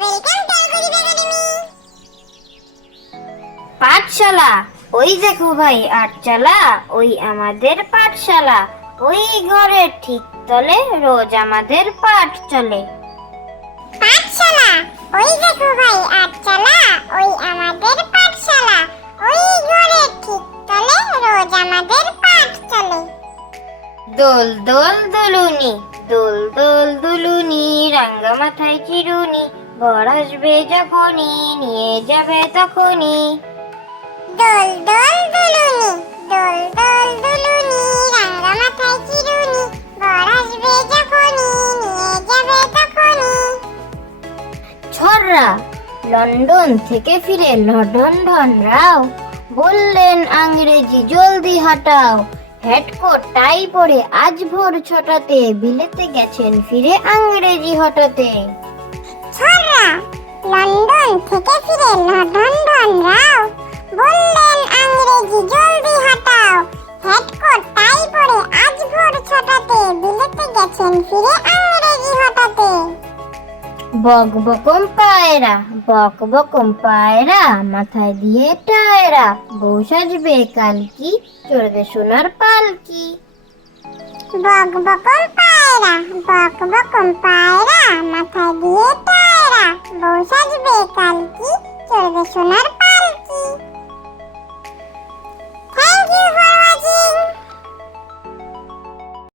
Welcome টালগুড়ি academy. পাঠশালা, ওই দেখো ভাই আটচালা, ওই আমাদের পাঠশালা। ওই ঘরের ঠিক তলে রোজ আমাদের পাঠ চলে। পাঠশালা, ওই দেখো ভাই আটচালা, ওই আমাদের পাঠশালা। ওই ঘরের ঠিক তলে রোজ আমাদের পাঠ চলে। দোল দোল দুলুনি, দোল দোল দুলুনি, রাঙ্গা মাথায় চিরুনি, বর আসবে যখনই নিয়ে যাবে তখনই। দোল দোল দুলুনি, দোল দোল দুলুনি, রাঙা মাথায় চিরুনি, বর আসবে যখনই নিয়ে যাবে তখনই। ছড়রা, লন্ডন থেকে ফিরে লডন রাও বললেন আংরেজি জলদি হাটাও। হেডকোট টাই পরে আজ ভোর 6টাতে বিলেতে গেছেন ফিরে আংরেজি হঠাতে। ছড়রা, লন্ডন থেকে ফিরে লডন রাও বললেন আংরেজি জলদি হাটাও। হেডকোট টাই পরে আজ ভোর 6টাতে বিলেতে গেছেন ফিরে আংরেজি হঠাতে। বক বকম পায়রা, বক বকম পায়রা, মাথায় দিয়ে টায়রা, বউ সাজবে কালকি, চড়বে সোনার পালকি। বক বকম পায়রা, বক বকম পায়রা, মাথায় দিয়ে